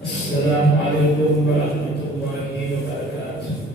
Assalamualaikum warahmatullahi wabarakatuh.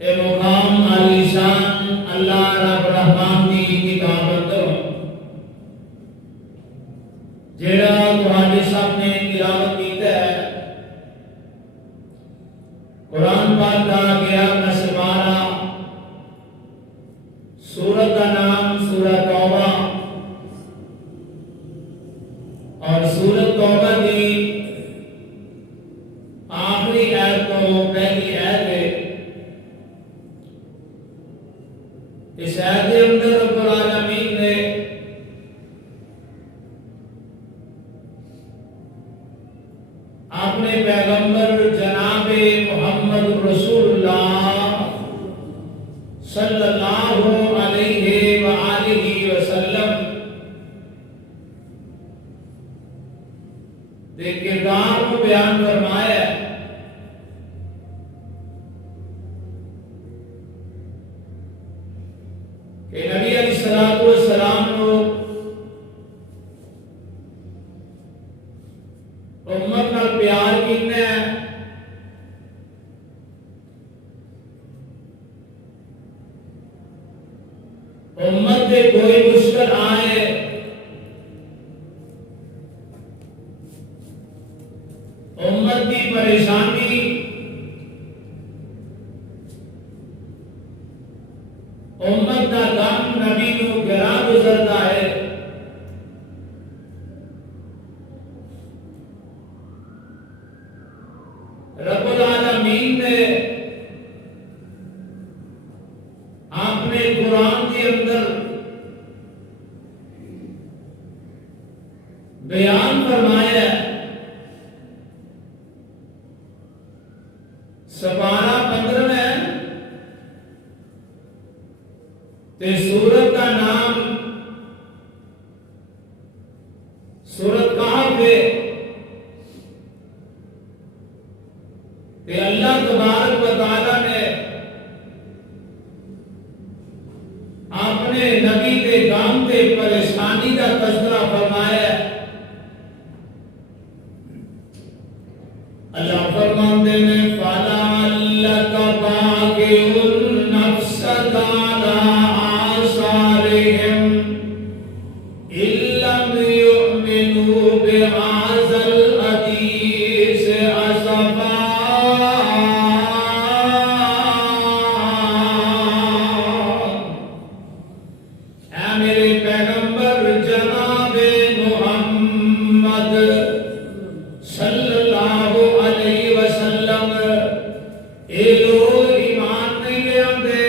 اے مقام عالی شان اللہ رب رحمان دی کتاب اندر جیڑا تہاڈے سامنے تلاوت کیتا ہے قرآن پاک دا 11واں سپارہ سورت کا نام سورہ توبہ اور سورت توبہ کی آخری آیت تو پہلی آیت ہے اس آیت کے اندر رب العالمین نے اپنے پیغمبر جناب محمد رسول اللہ صلی اللہ علیہ وآلہ وسلم کے کردار کو بیان فرمایا ہے کہ نبی علیہ الصلوۃ والسلام کو امت نال پیار کینا ہے امت دے کوئی مشکل آئے امت کی پریشانی امت کا غم نبی نو گرا گزرتا ہے رب العالمین نے اپنے قرآن کے اندر بیان فرمایا ہے سپارہ 15 میں تے سورت کا نام سورت کہف ہے تے اللہ تبارک و تعالی نے اپنے نبی کے غم تے پریشانی کا تذکرہ فرمایا ہے اللہ فرماتے ہیں فَلَعَلَّكَ بَاخِعٌ نَفْسَكَ عَلَىٰ آثَارِهِمْ إِن لَّمْ يُؤْمِنُوا بِهَٰذَا الْحَدِيثِ أَسَفًا اے میرے پیغمبر جناب محمد صلی اللہ علیہ وسلم اے لوگ ایمان نہیں لے آندے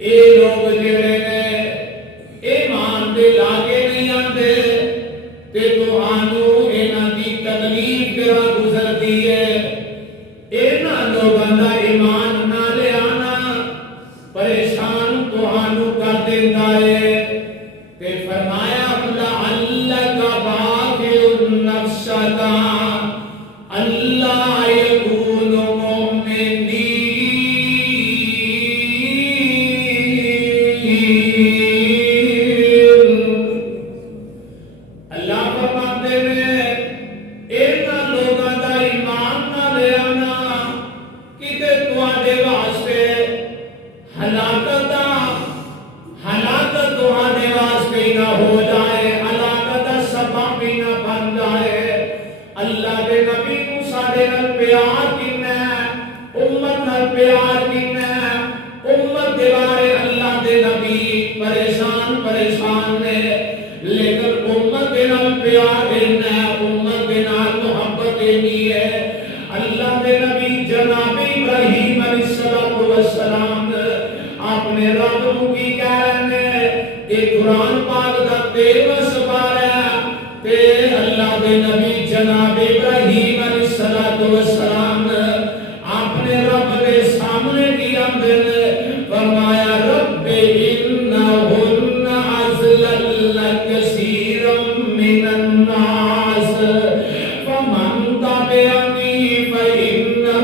اے لوگ جڑے نے ایمان دے لاگے نہیں آندے تے تہانوں انہاں دی تکلیف کرا گزرتی ہے انہاں لوگاں دا ایمان نہ لے آنا پریشان تہانوں کر دیندا ہے تے فرمایا لعلک باخع نفسک اللہ یکون مؤمنین اللہ فرماتے ہیں انہاں لوگاں دا ایمان نہ لے آنا کتے تواڈے واسطے ہلاکت تواڈے واسطے نہ ہو جائے ہلاکت دا سبب بھی نہ بن جائے اللہ دے نبی کو ساڈے نال پیار کینا ہے امت نال پیار کینا ہے امت دے بارے اللہ دے نبی پریشان نے لیکن امت دے نال پیار دینا ہے امت دے نال محبت دینی ہے اللہ دے نبی جناب ابراہیم علیہ الصلوۃ والسلام اپنے رب کو کی کہہ رہے ہیں کہ قرآن پاک دا 13واں سپارہ تے اللہ دے نبی جناب ابراہیم علیہ الصلوۃ والسلام اپنے رب کے سامنے کی آمدن فرمایا رب انہن اضللن کثیرا من الناس فمن تبعنی فانہ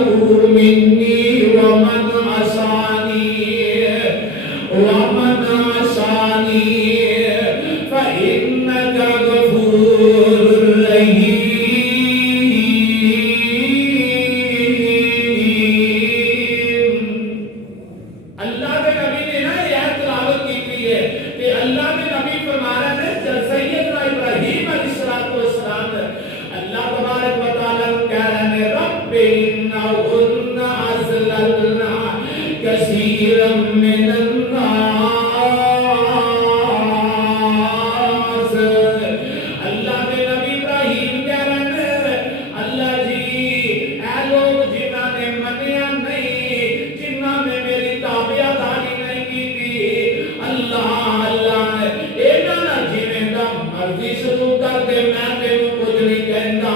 منی ومن عصانی فانک غفور رحیم كثيرا من الناس اللہ کے نبی ابراہیم کہہ رہے ہیں اللہ جی اے لوگ جنہاں نے منیا نہیں جنہاں نے میری تابعداری نہیں کی تھی اللہ اینا جنہیں دا مرضی سلوک کر کے میں تینوں کچھ نہیں کہندا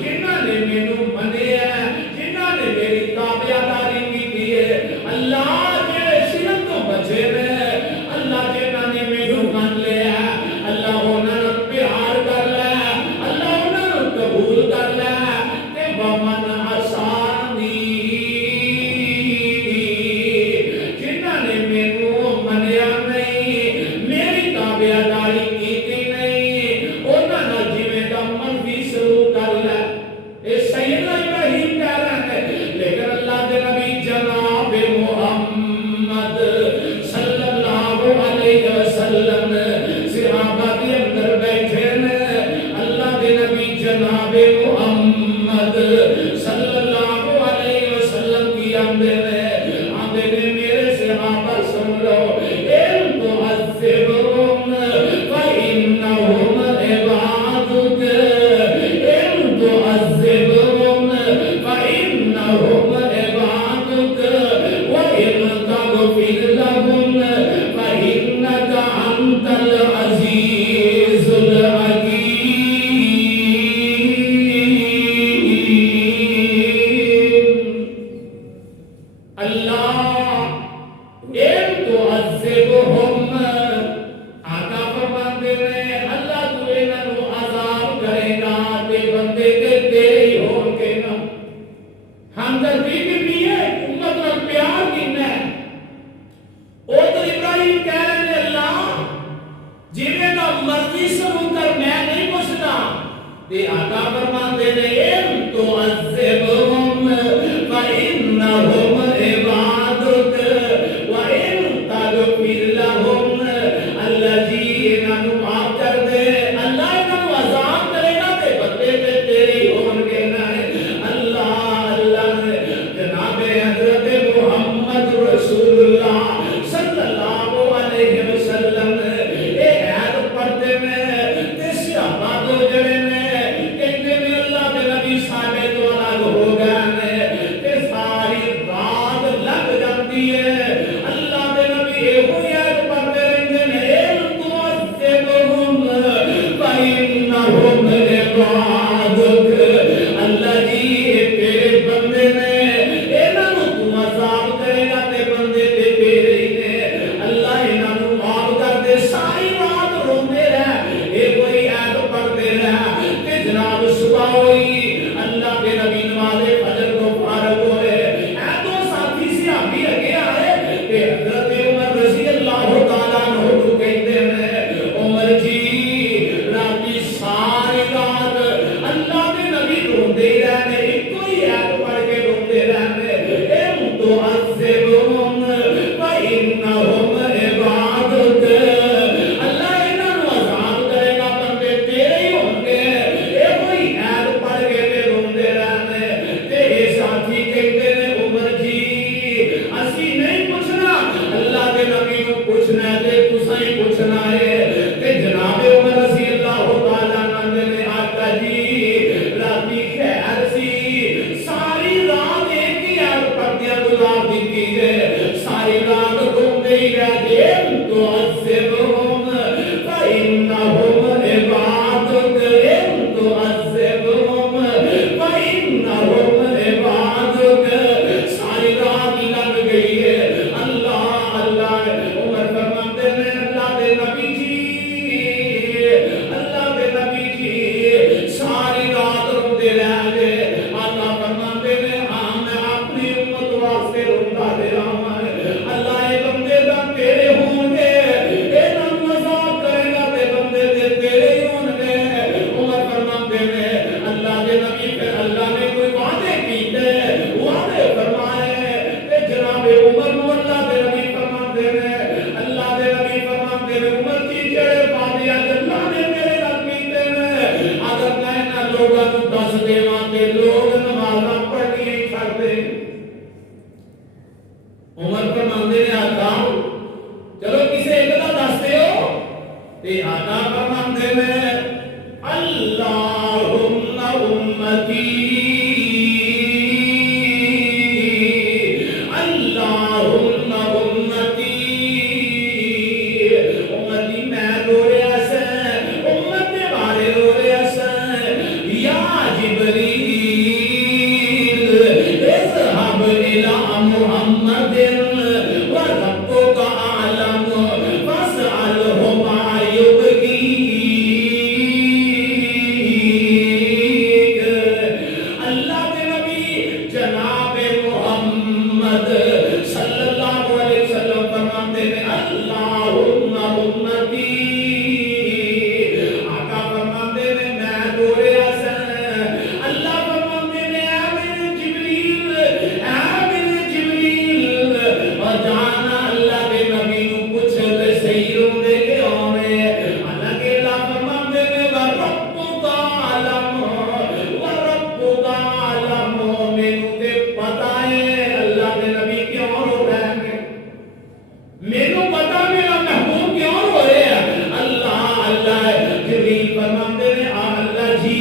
جنہاں نے مینوں منیا جنہاں نے میری تابعداری کی تھی اللہ جڑے شرک تو بچے نے اللہ جنہاں نے مینوں مان لیا اللہ انہاں نوں پیار کر لے اللہ انہاں نوں قبول کر لے تے ومن آسانی جنہاں نے مینوں منیا نہیں میری تابعداری کیتی نہیں انہاں نال جویں دا مرضی سلوک کر لے اے سیدنا ابراہیم کہہ رہے ہیں لیکن اللہ کے نبی جناب محمد صلی اللہ علیہ وسلم صحابہ کے اندر بیٹھے ہیں اللہ کے نبی جناب محمد صلی اللہ علیہ وسلم کی آمدے نے میرے صحابہ سن لو ان تعذبهم فإنهم عبادك ان تعذبهم فإنهم عبادك وإن تغفر لهم فإنك أنت العزيز الحكيم اللہ ان تعذبهم آقا فرماتے ہیں اللہ تو انہاں نوں عذاب کرے گا تے بندے تے تیرے ہی ہون گے نا ہمدردی بھی ہے امت نال پیار کینا ہے او تو ابراہیم کہہ رہے ہیں اللہ جویں دا مرضی سلوک کر میں نہیں پوچھدا تے آقا فرماتے ہیں ان تعذبهم فإنهم عبادك وإن تغفر لهم اللہ جی انہاں نوں معاف کر دے اللہ انہاں نوں عذاب کرے گا تے بندے تے تیرے ہی ہون گے نا اللہ جناب حضرت محمد رسول اللہ صلی اللہ علیہ وسلم اے عید پڑھتے ہیں تے صحابہ تو جڑے نے کہندے نے اللہ دے نبی صاحب تو الگ ہو گئے نے تے ساری رات لگ جاتی ہے اللہ دے نبی ایہو عید پڑھتے رہندے نے ان تعذبهم فإنهم عبادك اللہ جی تیرے بندے نے انہاں نوں تو عذاب کرے گا تے بندے تے تیرے ہی نے اللہ انہاں نوں معاف کر دے ساری رات روندے رہ اے کوئی عید پڑھتے رہ تے جناب صبح ہوئی اللہ کے نبی نماز فجر کو فارغ ہوئے اے دو ساتھی صحابی اگے آئے کہ حضرت عمر رضی اللہ تعالیٰ عنہ کو کہتے ہیں عمر جی راتی ساری رات اللہ کے نبی روندے رہنے ایک کوئی عید پڑھ کے روندے رہنے ان تعذبهم فإنهم عبادك اللہ انہاں نوں عذاب کرے گا بندے تیرے ہی ہوں گے اے کوئی عید پڑھ کے تے روندے رہنے تے اے ساتھی کہتے ہیں عمر جی اسی نہیں پوچھنا اللہ کے نبی نوں پوچھنا ہے تے تساں ہی پوچھنا ہے تے جناب عمر رضی اللہ تعالیٰ عنہ نے آقا جی راتی خیر سی ساری رات ایک ہی عید پڑھدیاں گزار دیتی ہے ساری رات روندے ہی رہتے ان تعذبهم فإنهم عبادك ان تعذبهم فإنهم عبادك ساری رات لگ گئی ہے اللہ عمر فرماتے ہیں اللہ دے نبی فرماندے نے آقا چلو کسے ایک دا دستے ہو تے آقا فرماندے نے اللہم امتی اللہم امتی امتی میں رو رہا سے امت کے بارے رو رہا سے یا جبریل اذهب الى محمد وربك اعلم فاسأله ما يبغيك اللہ کے نبی جناب محمد صلی اللہ علیہ وسلم فرماتے ہیں اللہم امتی آقا فرماتے ہیں میں رو رہا سے اللہ فرماتے ہیں اے میرے جبریل اور جانا اللہ کے نبی نو پوچھ تے صحیح روندے کہ ہونے حالانکہ اللہ فرماتے ہیں وربک عالم مینوں تے پتہ ہے اللہ کے نبی کیوں رو رہے ہیں مینوں پتہ میرا محبوب کیوں رو رہے ہیں اللہ جبریل فرماتے ہیں اللہ جی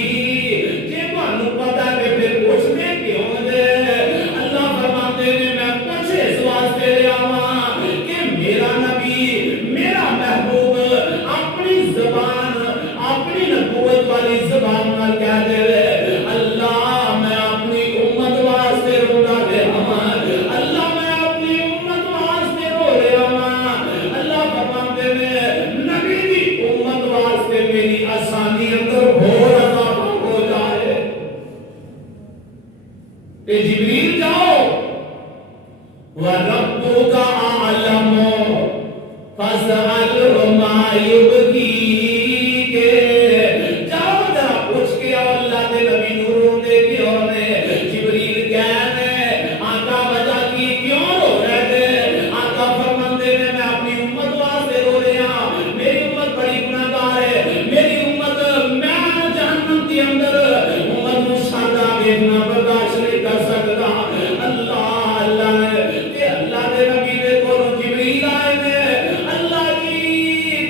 جے تانوں پتہ ہے پھر پوچھتے کیوں دے اللہ فرماتے ہیں میں پوچھ اس واسطے رہا ہاں کہ میرا نبی میرا محبوب اپنی زبان اپنی نبوت والی زبان نال کہہ دے اللہ میں اپنی امت واسطے روندا دے ہاں اللہ میں اپنی امت واسطے رو رہا ہاں اللہ فرماتے ہیں نبی دی امت واسطے میری آسانی اندر اور اضافہ ہو جائے تے جبریل جاؤ وَرَبُّكَ أَعْلَمُ فَاسْأَلْهُ مَا يُبْغِيكَ جاؤ ذرا پوچھ کے آؤ اللہ کے نبی نوروں دے کیوں نے جبریل کہنے آقا وجہ کی کیوں رو رہے تھے آقا فرماندے نے میں اپنی امت واسطے رو رہا میری امت بڑی گناہگار ہے میری امت میں جہنم کے اندر امت نو سادہ دیکھنا برداشت نہیں کر سکتا اللہ تے اللہ دے نبی دے کولوں جبریل آئے نے اللہ جی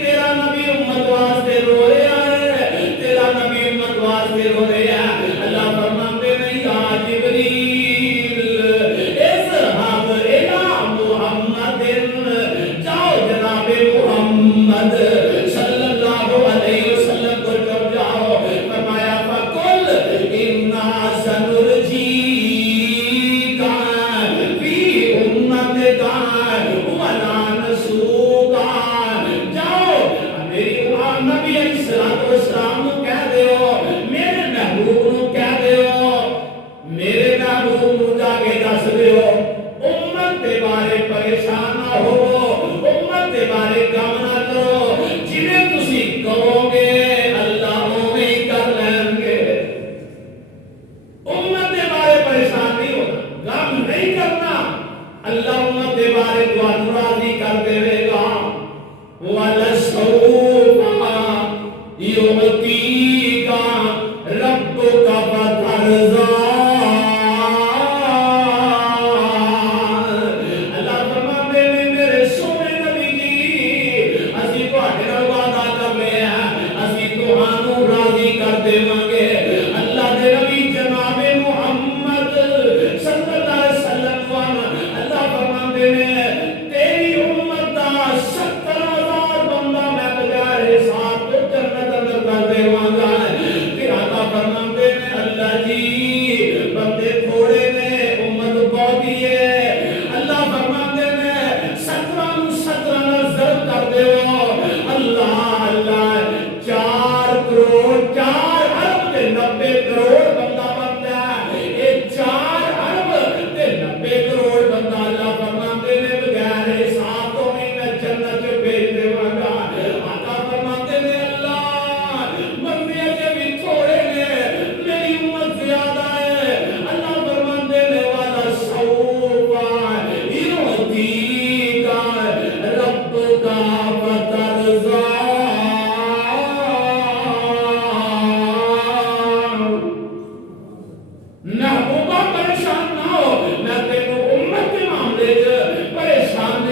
تیرا نبی امت واسطے رو رہا ہے تیرا نبی امت واسطے رو رہا ہے اللہ فرماتے ہیں یا جبریل اذهب الى محمد جاؤ جناب محمد صلی اللہ علیہ وسلم کو جاؤ فرمایا فقل انا سنرجیک فی امتک ولا نسوک جاؤ میری نبی علیہ السلام کو کہہ دیو میرے محبوب کو کہہ دیو میرے محبوب کو جا کے دس دیو امت کے بارے پریشان نہ ہو امت کے بارے غم نہ کرو جنہیں تسی کہو گے اللہ اوویں ہی کر لیں گے امت کے بارے پریشان نہیں ہونا غم نہیں کرنا اللہ امت کے بارے تانوں راضی کر دے گا وَلَسَوْفَ يُعْطِيكَ رَبُّكَ فَتَرْضَىٰ اللہ فرماتے ہیں میرے سونے نبی جی اسی تواڈے نال وعدہ کر لے ہیں اسی تہانوں راضی کر دیواں گے اللہ دے نبی جناب محمد صلی اللہ علیہ وسلم اللہ فرماتے ہیں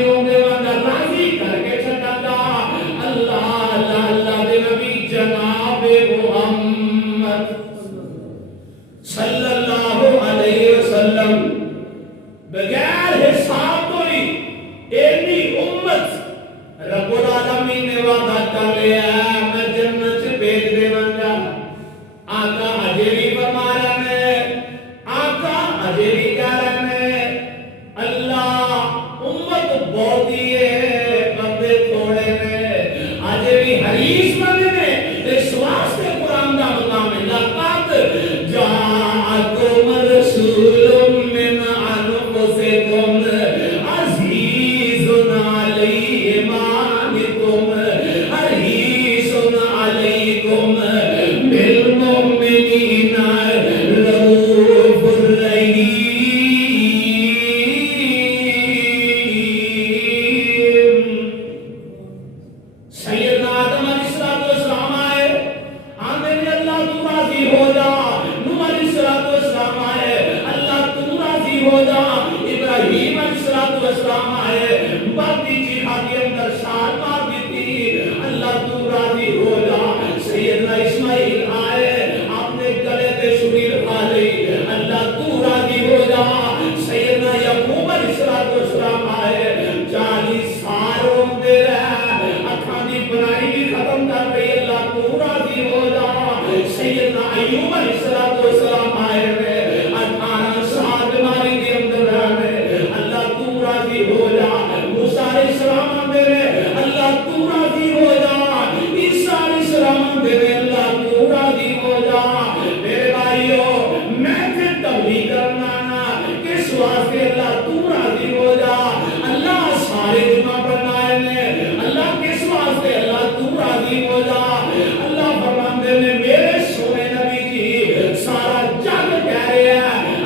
راضی ہوں دے وانگا راضی کر کے چھٹا گا اللہ اللہ اللہ دے نبی جناب محمد صلی اللہ علیہ وسلم بغیر حساب کوئی اینی امت رب العالمین نے وعدہ کر لیا ہے میں جنت سے بھیج دے ونگا آقا اجے بھی فرما رہے ہیں آقا اجے بھی کہہ رہے ہیں اللہ امت بہت ہی ہے بندے تھوڑے نے اجے بھی حریص بندے نے اس واسطے قرآن دا مقام ہے لقد جاءکم رسول من انفسکم عزیز علیہ ما عنتم حریص علیکم بالمؤمنین رؤوف رحیم سیدنا آدم علیہ السلام آئے آنے میں اللہ تو راضی ہو جا نوح علیہ السلام آئے اللہ تو راضی ہو جا ابراہیم علیہ السلام آئے باقی جہاد کے اندر شاد مار دیتی اللہ تو راضی ہو جا سیدنا اسماعیل آئے آپ نے گلے پہ چھری رکھا لی اللہ تو راضی ہو جا سیدنا یعقوب علیہ السلام آئے 40 سال روندے رہے اکھاں دی بنائی بھی ختم کر گئی اللہ تو راضی ہو جا سیدنا ایوب علیہ السلام آئے رہے 18 سال بیماری کے اندر رہے اللہ تو راضی ہو جا موسیٰ علیہ السلام آندے رہے اللہ تو راضی ہو جا عیسیٰ علیہ السلام آندے رہے اللہ تو راضی ہو جا میرے بھائیو میں پھر تبلیغ کرنا نا کس واسطے اللہ تو راضی ہو جا اللہ سارے جمعہ بنائے نے اللہ کس واسطے اللہ تو راضی ہو جا اللہ فرماندے نے میرے سونے نبی جی سارا جگ کہہ رہے ہیں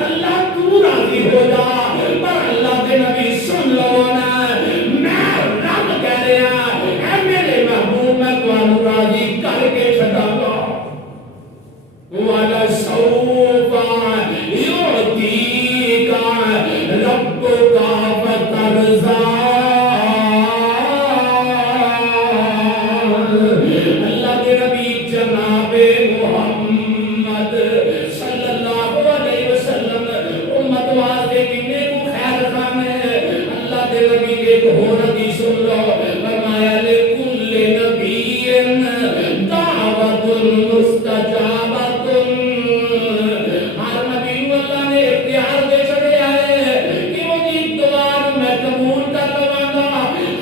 اللہ تو راضی ہو جا پر اللہ دے نبی سن لو نا میں رب کہہ رہا اے میرے محبوب میں تمہیں راضی کر کے چھٹا گا وَلَسَوْفَ يُعْطِيكَ رَبُّكَ فَتَرْضَىٰ اللہ کے نبی جناب محمد صلی اللہ علیہ وسلم امت واسطے کنے کو خیر خانے اللہ کے نبی کے ہور حدیث سن لو فرمایا لِكُلِّ نَبِيٍّ دَعْوَةٌ مُسْتَجَابَةٌ ہر نبی کو اللہ نے اختیار دے چھڑیا ہے کہ وہ کی دعا میں قبول کر لوں گا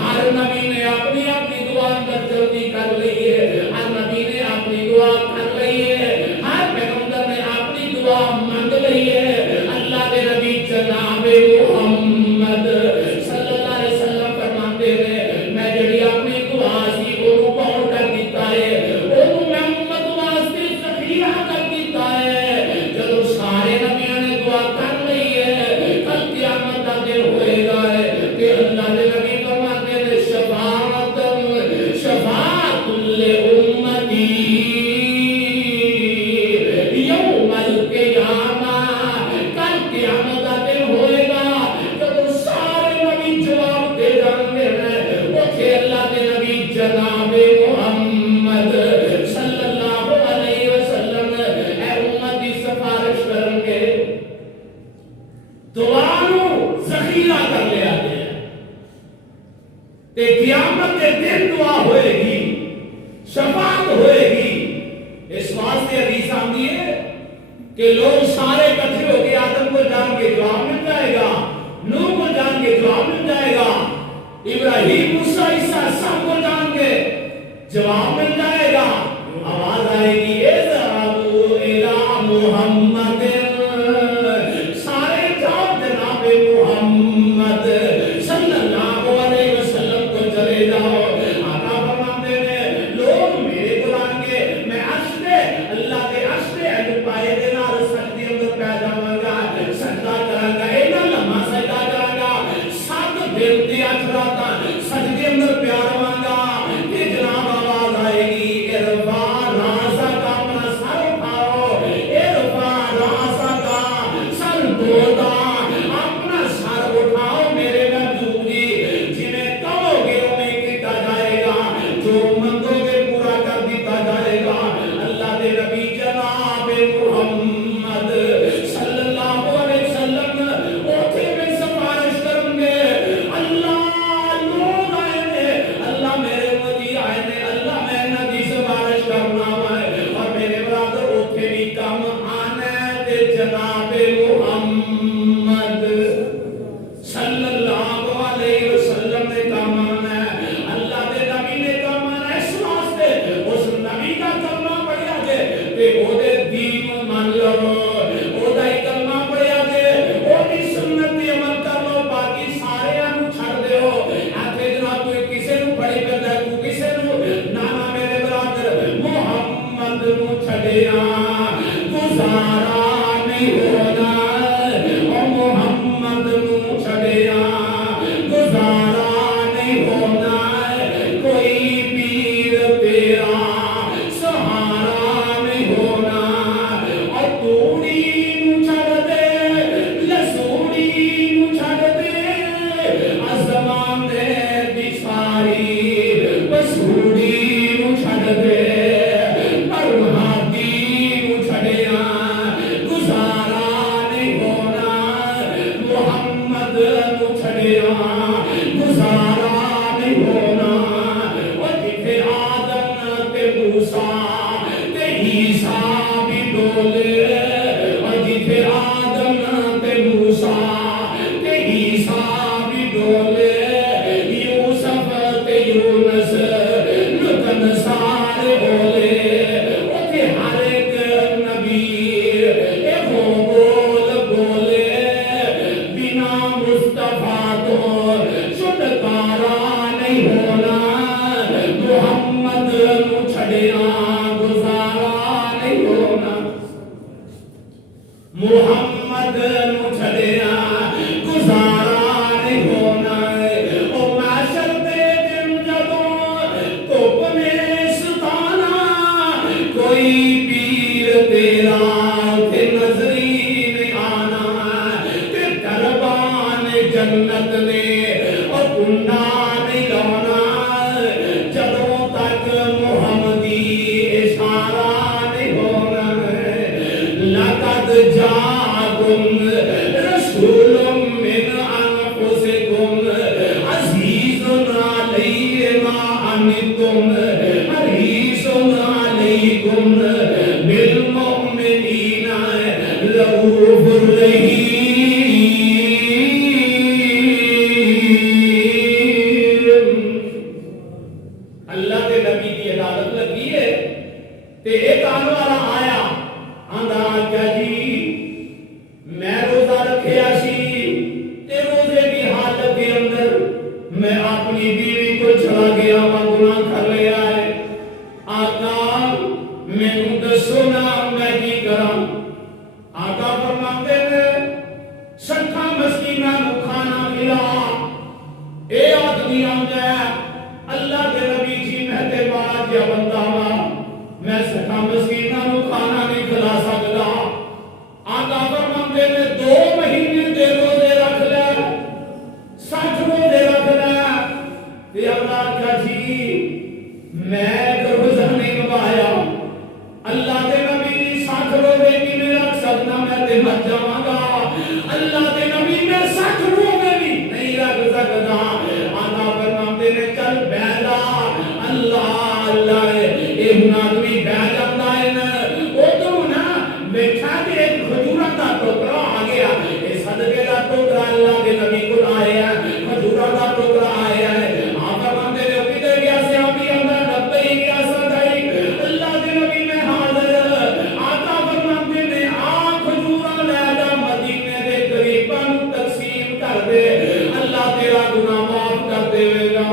ہر نبی نے اپنی دعا اندر جلدی کر لی ہے ہر نبی نے اپنی دعا کر لی ہے ہر پیغمبر نے اپنی دعا مانگ لی ہے اللہ کے نبی جناب محمد صلی اللہ علیہ وسلم فرماتے ہیں میں جڑی اپنی دعا سی وہ کون کر دیتا ہے وہ میں امت واسطے ذخیرہ کر دیتا ہے جب سارے نبیوں نے دعا کر لی ہے کل قیامت کا دن ہوئے گا کہ اللہ کے نبی فرماتے ہیں شفاعت لامتی یوم القیامہ کل قیامت کا دن ہوئے گا جب سارے نبی جواب دے جائیں گے اٹھے اللہ کے نبی جناب محمد صلی اللہ علیہ وسلم اے امتی سفارش کریں گے دعا نو ذخیرہ کر لیا گیا تے قیامت کے دن دعا ہوئے گی شفاعت ہوئے گی اس واسطے حدیث آتی ہے کہ لوگ سارے اکٹھے ہو کے آدم کو جان کے جواب مل جائے گا نوح کو جان کے جواب مل جائے گا ابراہیم موسیٰ عیسیٰ سب کو جان کے جواب مل جائے گا آواز آئے گی اذهبوا الى محمد سارے جاؤ جناب محمد صلی اللہ علیہ وسلم کو چلے جاؤ آقا فرماتے ہیں لوگ میرے قرآن کے میں عشرے اللہ کے عشرے اہل پائے دے نال سجدے اندر پہ جاؤں گا سجدہ کروں گا اینا لمحہ سجدہ کروں گا سب دل دی اچھراتا سجدے اندر پیار مانگا کہ جناب آواز آئے گی کنڈا نہیں لانا جدوں تک محمدی اشارہ نہیں ہونا لقد جاءکم رسول من انفسکم عزیز علیہ ما عنتم حریص علیکم بالمؤمنین رؤوف رحیم۔ اللہ کے نبی کی عدالت لگی ہے تے ایک آنے والا آیا آندا کیا جی میں روزہ رکھیا سی تے روزے کی حالت کے اندر میں اپنی بیوی کو چھڑا گیا میں گناہ کر لیا ہے آقا مینوں دسو نا میں کی کراں آقا فرماتے ہیں 60 مسکیناں کو کھانا کھلا اے آدمی آندا ہے اللہ کے نبی جی میں تے بڑا جیا بندہ وا میں 60 مسکیناں کو کھانا نہیں کھلا سکدا آقا فرماتے ہیں 2 مہینے دے روزے رکھ لے 60 روزے رکھ لے تے اللہ کا جی میں روزہ نہیں نبھایا اللہ کے نبی 60 روزے کی نہیں رکھ سکتا میں تے مر جاواں گا اللہ کے نبی میں 60 روزے بھی نہیں رکھ سکتا آقا فرماتے ہیں چل بیٹھ جا اللہ اللہ اے آدمی بیٹھ جاتا ہے نا او تو نا بیٹھا کے ایک کھجورا کا ٹوکرا آ گیا اے صدقے کا ٹوکرا اللہ کے نبی کو آیا کھجورا کا ٹوکرا آیا ہے آقا فرماتے ہیں کدھر گیا سے ابھی اندر ڈبے ہی گیا سجائی اللہ کے نبی میں حاضر آقا فرماتے ہیں آ کھجورا لے جا مدینے دے غریباں نوں تقسیم کر دے اللہ تیرا گناہ معاف کر دے گا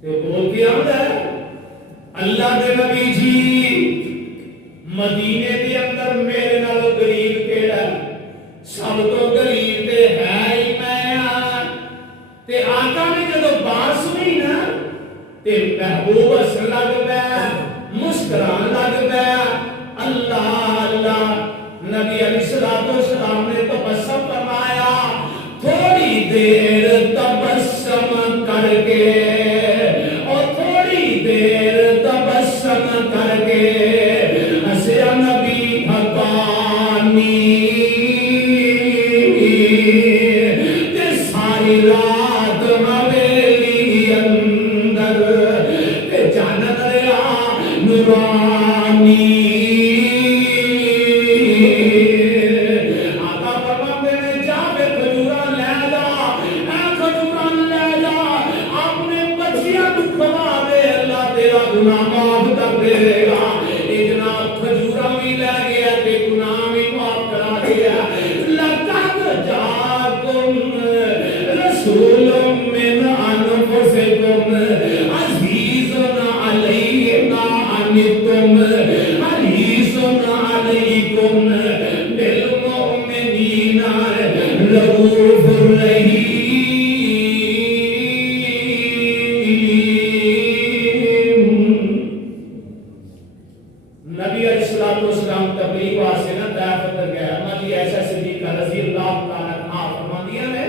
تے بول کے آندا ہے اللہ کے نبی جی مدینے دے اندر میرے نال غریب کیڑا سب تو غریب تے ہے ہی میں تے آقا نے جدوں بات سنی نا تے محبوب ہسن لگ پیا مسکران لگ پیا اللہ اللہ نبی علیہ الصلوۃ والسلام نے تبسم فرمایا تھوڑی دیر تبسم کر کے اور تھوڑی دیر تبسم کر کے ہسیا نبی بھگوانی تے ساری رات حویلی اندر تے جانت رہا نورانی آقا فرماتے ہیں جا کے کھجورا لے جا اے کھجورا لے جا اپنے بچیاں کو کھوا دے اللہ تیرا گناہ معاف کر دے گا اے جناب کھجورا بھی لے گیا تے گناہ بھی معاف کرا دیا لقد جاءکم رسول من انفسکم عزیز علیہ ما عنتم حریص علیکم بالمؤمنین رؤوف رحیم۔ نبی علیہ الصلوۃ والسلام تبلیغ واسطے نہ طائف اندر گیا مجھے ایسا صدیق رضی اللہ تعالی عنہ فرماندیاں نے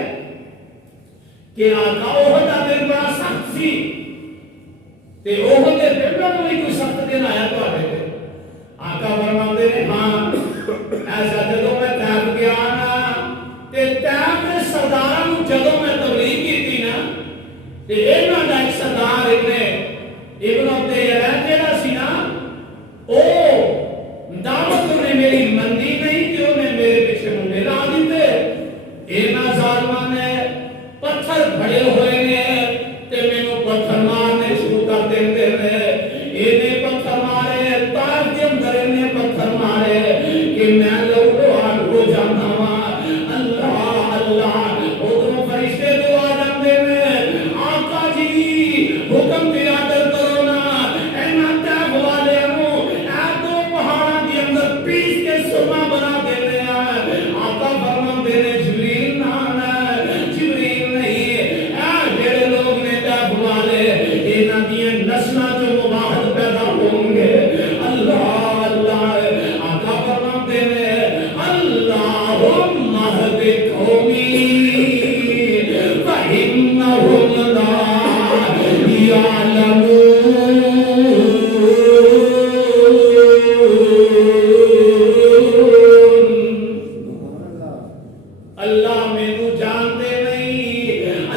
کہ آقا احد دا دن بڑا سخت سی تے احد دے دن نوں کوئی سخت دن آیا تواڈے تے آقا فرماندے نے ہاں ایسا جدوں میں طائف گیا نا تے طائف دے سرداراں نوں جدوں میں تبلیغ کیتی نا تے انہاں دا ایک سردار ابن عبد جڑا سی نا او دعوت نے میری مندی نہیں کہ انہیں میرے پیچھے منڈے لا دیتے اینا ظالمہ نے پتھر بھڑے ہوئے نے تے میں نو پتھر مارنے شروع کر دیندے نے اینے پتھر مارے طائف کے اندر اینے پتھر مارے کہ میں لوٹوان ہو جانا وا اللہ اللہ ادھروں فرشتے دعا جاندے نے آقا جی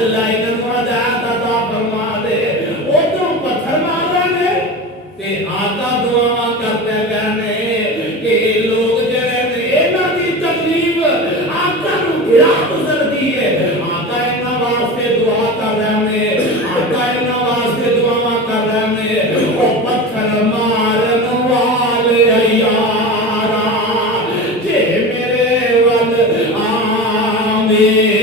اللہ انہوں ہدایت عطا فرما دے ادھر پتھر مارے نے تے آقا دعا کرتے کہنے کہ لوگ جڑے نے انہاں دی تکلیف آقا نو گرا گزرتی ہے آقا انہاں واسطے دعا کر رہے نے آقا انہاں واسطے دعا کر رہے نے او پتھر مارن والے یارا جے میرے ول آمین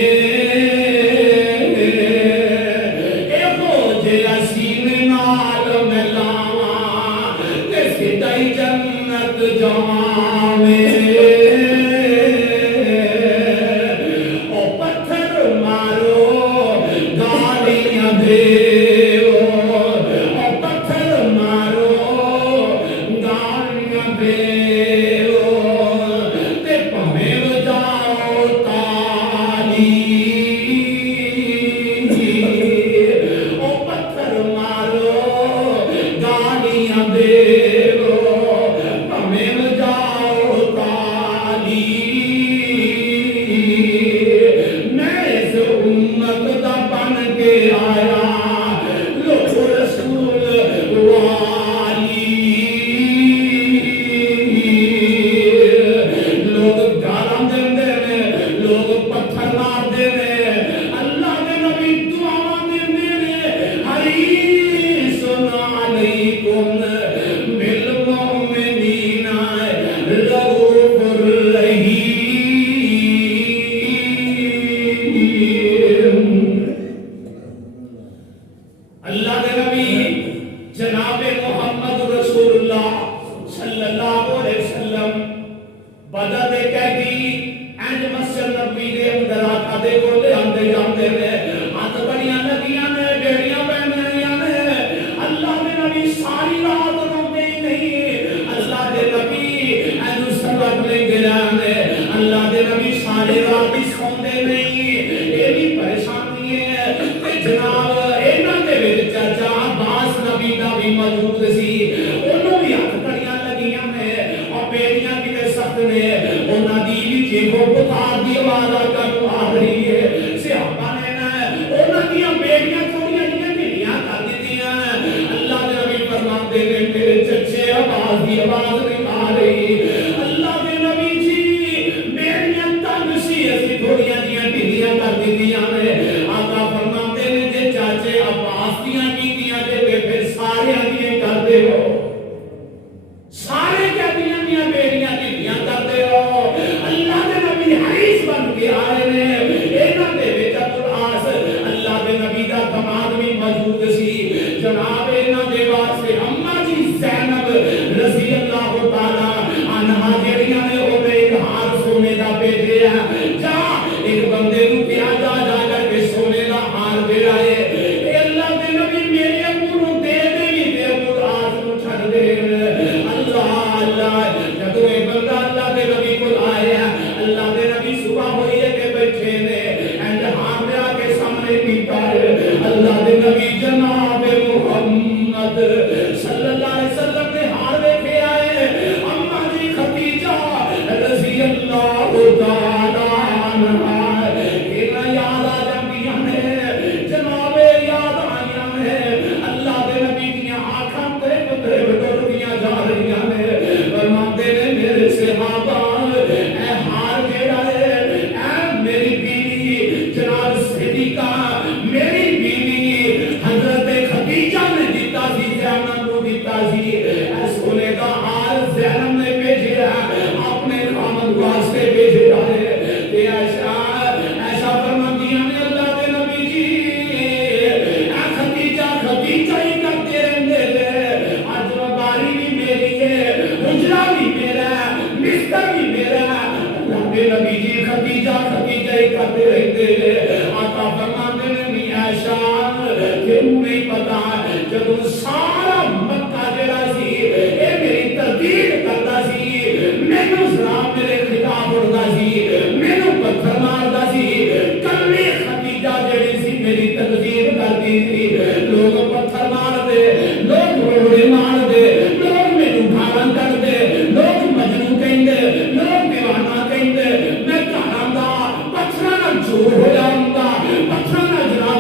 چور ہو جاؤں گا، پتھر نہ جلا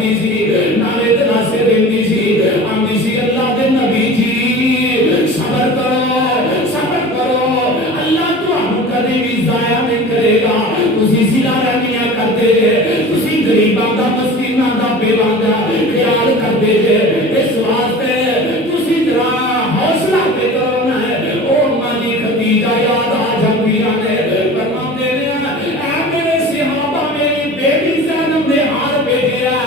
کرتی سی نالے دلاسے دیتی سی آندی سی اللہ دے نبی جی صبر کرو اللہ تمہیں کبھی بھی ضائع نہیں کرے گا تسی صلہ رحمیاں کرتے جے تسی غریباں دا مسکیناں دا بیواں دا خیال کرتے جے اس واسطے تسی ذرا حوصلہ پہ کرو نا او ماں خدیجہ یاد آ جاندیاں نے فرماندے نے اے میرے صحابہ میری بیٹی زینب نے ہار بھیجیا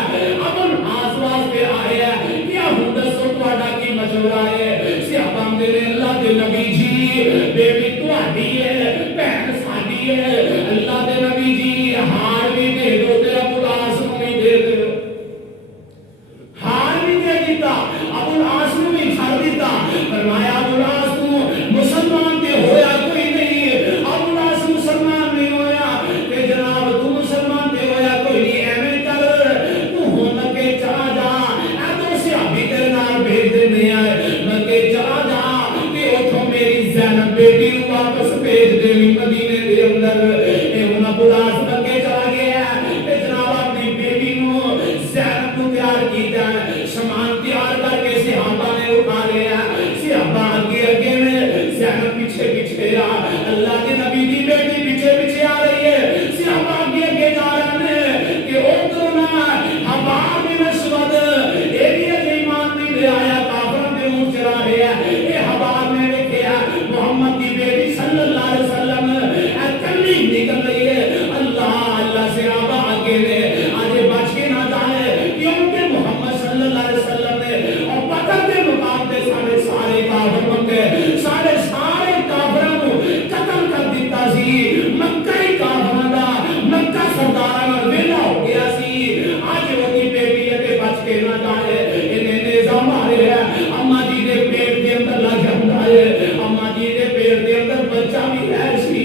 ابو العاص واسطے آیا کیا ہوں دسو تہاڈا کی مشورہ ہے صحابہ میرے اللہ دے نبی جی بیٹی تہاڈی ہے بہن ساڈی ہے اللہ دے نبی جی ہار بھی دے دو تے ابو العاص نوں بھی دے دو ہار بھی دے دیتا ابو العاص نوں بھی چھڑ دیتا فرمایا ابو العاص تو مسلمان تے ہویا کوئی نہیں ابو العاص مسلمان نہیں ہویا کہ جناب تو مسلمان تے ہویا کوئی نہیں ایویں کر تو ہن کے چلا جا اے تو صحابی تیرے نال بھیج دینے آئے مکے چلا جا تے اوتھوں میری زینب بیٹی نوں واپس بھیج دے مدینے دے اندر اے ہن ابو العاص مکے چلا گیا تے جناب اپنی بیٹی نوں زینب نوں تیار کیتا سامان تیار کر کے صحابہ نے اٹھا لیا صحابہ اگے نے زینب پیچھے اللہ کے نبی دی بیٹی پیچھے آ رہی ہے صحابہ اگے جا رہے ہیں کہ ادھر نہ حباب بن اسود اے بھی ایمان نہیں لے آیا کافروں کے منہ چرا رہا ہے اے حباب نے دیکھا محمد کی بیٹی صلی اللہ علیہ وسلم کلی نکل رہی ہے اللہ صحابہ آگے نے آگے بچ کے نہ جائے کیونکہ محمد صلی اللہ علیہ وسلم نے اور بدر کے مقام پہ سارے کافر مکے سارے کافروں کو قتل کر دیتا سی مکہ ہی کافراں دا مکہ سرداراں نال ویلا ہو گیا سی اج وہ دی بیٹی تے بچ کے نہ جائے انہیں نظام مارے ہے اما جی دے پیٹ دے اندر لگ جاندا ہے اما جی دے پیٹ دے اندر بچہ بھی ہے سی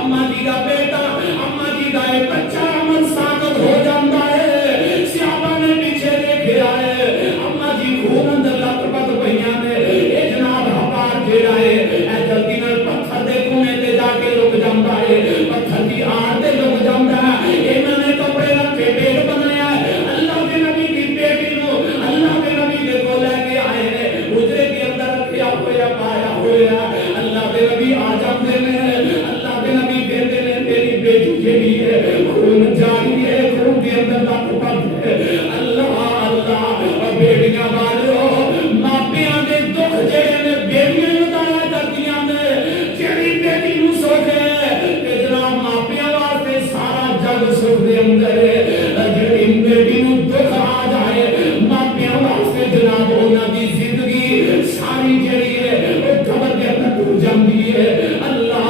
اما جی دا بیٹا اما جی دا بچہ امن ساقط ہو جاندا ہے صحابہ نے پیچھے دیکھیا ہے اما جی خون اندر لت پت پئیاں نے اے جناب حباب جیڑا ہے اے جلدی نال پتھر دے کونے تے جا کے لک جاندا ہے پتھر دی آڑ تے لک جاندا ہے انہاں نے کپڑے رکھے پیٹ بنایا اللہ کے نبی دی بیٹی نو اللہ کے نبی دے کول لے کے آئے نے حجرے کے اندر رکھیا ہویا پایا ہویا اللہ کے نبی آ جاندے نے اللہ کے نبی کہندے نے تیری بیٹی جیڑی ہے خون جاری ہے خون دے اندر لت پت ہے اللہ اور بیٹیاں والو ماپیاں دے دکھ جڑے نے بیٹیاں نوں دایا کردیاں نے جڑی بیٹی نوں سوچے تے جناب ماپیاں واسطے سارا جگ سکھ دے اندر جڑی بیٹی نوں دکھ آ جائے ماپیاں واسطے جناب انہاں دی زندگی ساری جڑی ہے او قبر دے اندر ٹر جاندی ہے اللہ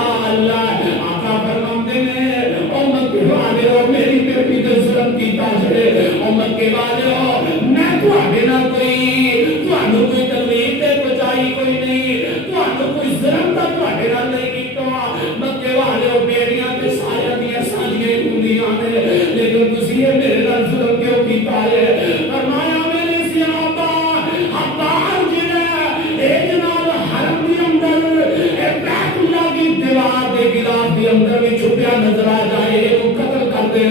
آقا فرماندے نے او مکے والو میری بیٹی تے ظلم کیتا جڑے او مکے والو میں تواڈے نال تانوں کوئی تکلیف تے پہنچائی کوئی نہیں تانوں کوئی ظلم تا تواڈے نال نہیں کیتا مکے والو بیٹیاں تے سارے دیاں سانجیاں ہوندیاں نے لیکن تسی میرے نال ظلم کیوں کیتا ہے فرمایا میرے صحابہ حباب جڑا اے جناب حرم دے اندر اے بیت اللہ دی دیوار دے غلاف دے اندر بھی چھپیا نظر آ جائے اینو قتل کر دے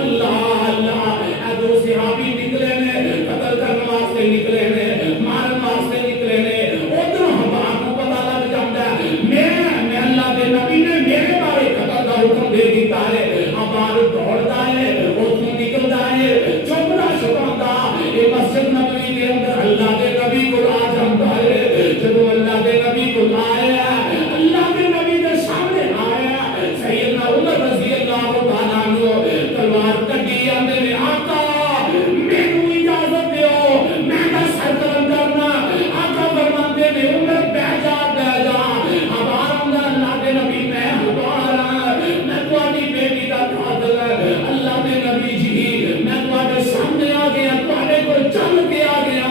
اللہ اے دو صحابی نکلے نے قتل کرنے واسطے نکلے نے مارن واسطے نکلے نے ادھر حباب کو پتہ لگ جاندا ہے میں اللہ دے نبی نے میرے بارے قتل دا حکم دے دیتا ہے حباب دوڑدا ہے اوتھوں نکلدا ہے چوپڑا چھپاندا اے مسجد نبوی دے اندر اللہ دے نبی کو آ جاندا ہے جب اللہ دے نبی کو آیا اللہ دے نبی دے سامنے آیا سیدنا عمر رضی اللہ تعالی عنہ تلوار کڈی آندے نے آقا مینوں اجازت دیو میں دا سر قلم کرنا آقا فرماندے نے عمر بیٹھ جا ہبار آندا اللہ دے نبی میں ہبار میں تواڈی بیٹی دا قاتل اللہ دے نبی جی میں تواڈے سامنے آ گیا تواڈے کول چل کے آ گیا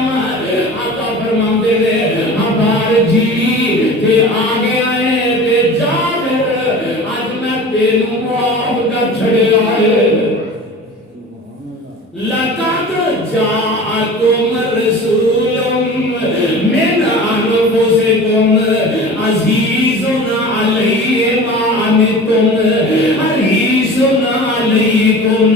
آقا فرماندے نے ہبار جی تے آ گیا ہے تے جا پھر اج میں تینوں معاف کر چھڑیا ہے لقد جاءكم رسول من انفسكم عزيز عليه ما عنتم حريص عليكم